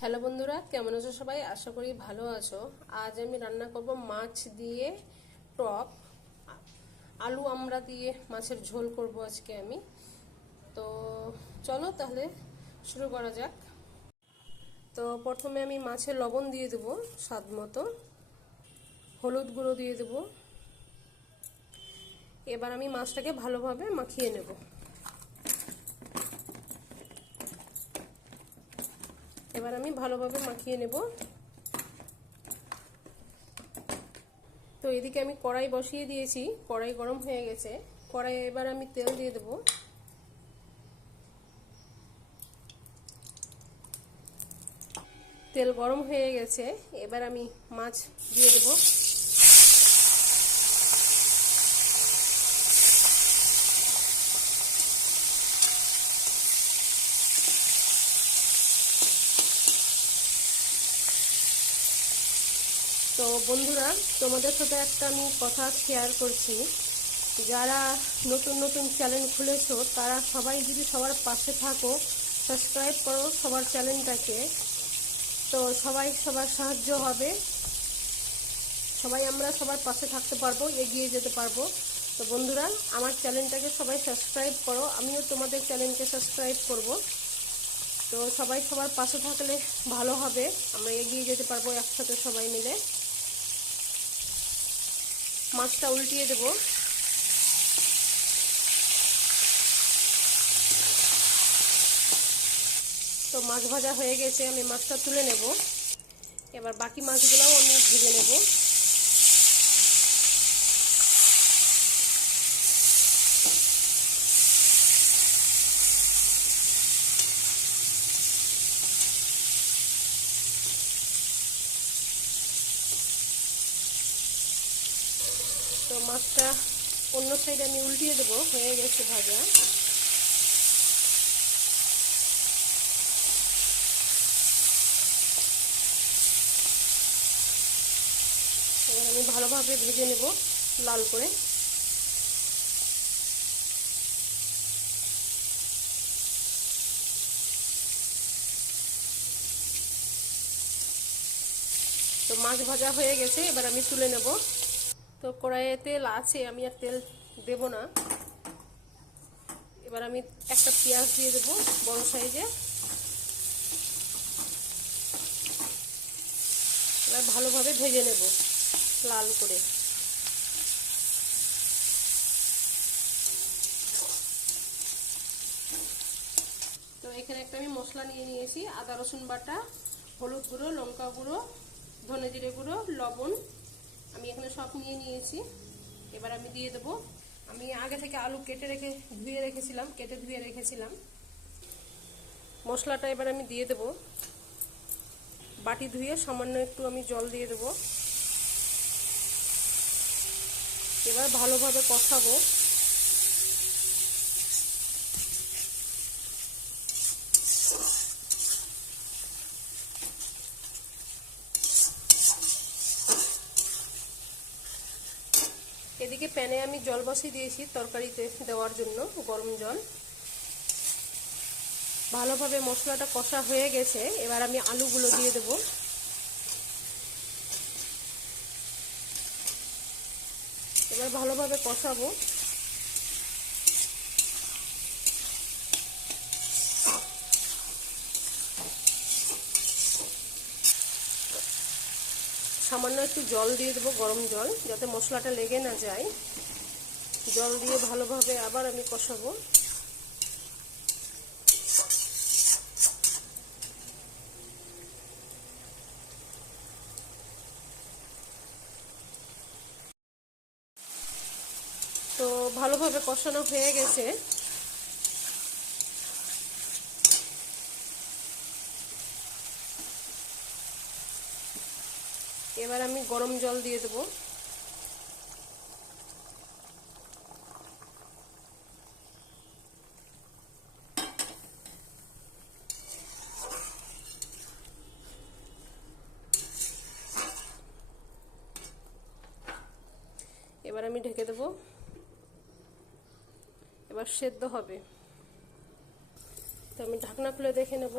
Hello বন্ধুরা, কেমন আছো সবাই? আশা করি ভালো আছো। আজ আমি রান্না করব মাছ দিয়ে টক, আলু আমড়া দিয়ে মাছের ঝোল করব আজকে আমি। তো চলো তাহলে শুরু করা যাক। তো প্রথমে আমি মাছে লবণ দিয়ে দেবো স্বাদ মতো, হলুদ গুঁড়ো দিয়ে দেবো। এবার আমি মাছটাকে ভালোভাবে মাখিয়ে নেব। এবার আমি ভালোভাবে মাখিয়ে নেব। তো এদিকে আমি কড়াই বসিয়ে দিয়েছি, কড়াই গরম হয়ে গেছে। কড়াইয়ে এবার আমি তেল দিয়ে দেব। তেল গরম হয়ে গেছে, এবার আমি মাছ দিয়ে দেব। তো বন্ধুরা, তোমাদের সাথে একটা আমি কথা শেয়ার করছি। যারা নতুন নতুন চ্যানেল খুলেছো তারা সবাই যদি সবার পাশে থাকো, সাবস্ক্রাইব করো সবার চ্যানেলটাকে, তো সবাই সবার সাহায্য হবে, সবাই আমরা সবার পাশে থাকতে পারবো, এগিয়ে যেতে পারবো। তো বন্ধুরা, আমার চ্যানেলটাকে সবাই সাবস্ক্রাইব করো, আমিও তোমাদের চ্যানেলকে সাবস্ক্রাইব করব। তো সবাই সবার পাশে থাকলে ভালো হবে, আমরা এগিয়ে যেতে পারবো একসাথে সবাই মিলে। মাছটা উল্টিয়ে দেব। তো মাছ ভাজা হয়ে গেছে, আমি মাছটা তুলে নেব। এবার বাকি মাছগুলোও আমি ভেজে নেব। তো মাছটা অন্য সাইডে আমি উল্টিয়ে দেবো, হয়ে গেছে ভাজা। এবার আমি ভালোভাবে ভেজে নেব লাল করে। তো মাছ ভাজা হয়ে গেছে, এবার আমি তুলে নেব। তো কড়াইয়ে তেল আছে, আমি আর তেল দেব না। এবার আমি একটা পেঁয়াজ দিয়ে দেবো বড় সাইজে। এবার ভালোভাবে ভেজে নেব লাল করে। তো এখানে একটা আমি মশলা নিয়ে নিয়েছি, আদা রসুন বাটা, হলুদ গুঁড়ো, লঙ্কা গুঁড়ো, ধনে জিরে গুঁড়ো, লবণ, আমি এখানে সব নিয়ে নিয়েছি। এবার আমি দিয়ে দেবো। আমি আগে থেকে আলু কেটে ধুয়ে রেখেছিলাম। মশলাটা এবার আমি দিয়ে দেবো। বাটি ধুয়ে সামান্য একটু আমি জল দিয়ে দেবো। এবার ভালোভাবে কষাবো। এদিকে প্যানে আমি জল বসিয়ে দিয়েছি তরকারিতে দেওয়ার জন্য, গরম জল। ভালোভাবে মশলাটা কষা হয়ে গেছে, এবার আমি আলুগুলো দিয়ে দেবো। এবার ভালোভাবে কষাবো। সামান্য একটু জল দিয়ে দেবো, গরম জল, যাতে মশলাটা লেগে না যায়। জল দিয়ে ভালোভাবে আবার আমি কষাবো। তো ভালোভাবে কষানো হয়ে গেছে। এবার আমি গরম জল দিয়ে দেবো। এবার আমি ঢেকে দেবো। এবার সেদ্ধ হবে। তো আমি ঢাকনা খুলে দেখে নেব।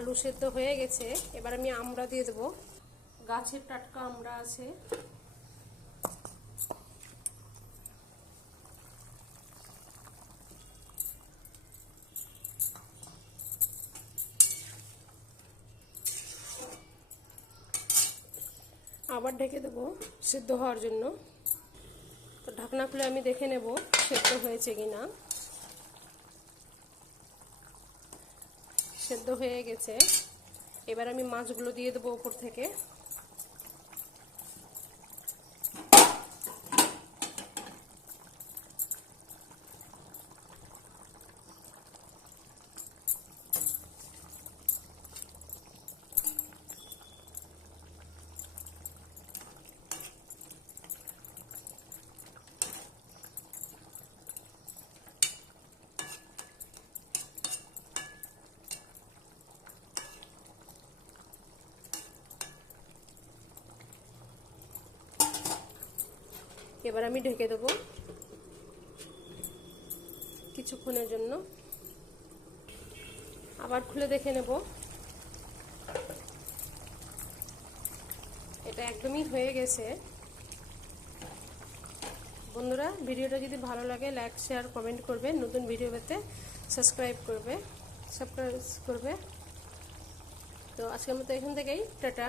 আলু সেদ্ধ হয়ে গেছে। এবার আমি আমড়া দিয়ে দেবো, গাছের টাটকা আমড়া আছে। আবার ঢেকে দেবো সেদ্ধ হওয়ার জন্য। তো ঢাকনা খুলে আমি দেখে নেব সেদ্ধ হয়েছে কিনা। সেদ্ধ হয়ে গেছে। এবার আমি মাছগুলো দিয়ে দেবো উপর থেকে। এবার আমি ঢেকে দেবো কিছুক্ষণের জন্য। আবার খুলে দেখে নেব। এটা একদমই হয়ে গেছে। বন্ধুরা, ভিডিওটা যদি ভালো লাগে লাইক শেয়ার কমেন্ট করবে, নতুন ভিডিও পেতে সাবস্ক্রাইব করবে। তো আজকের মতো এখান থেকেই টাটা।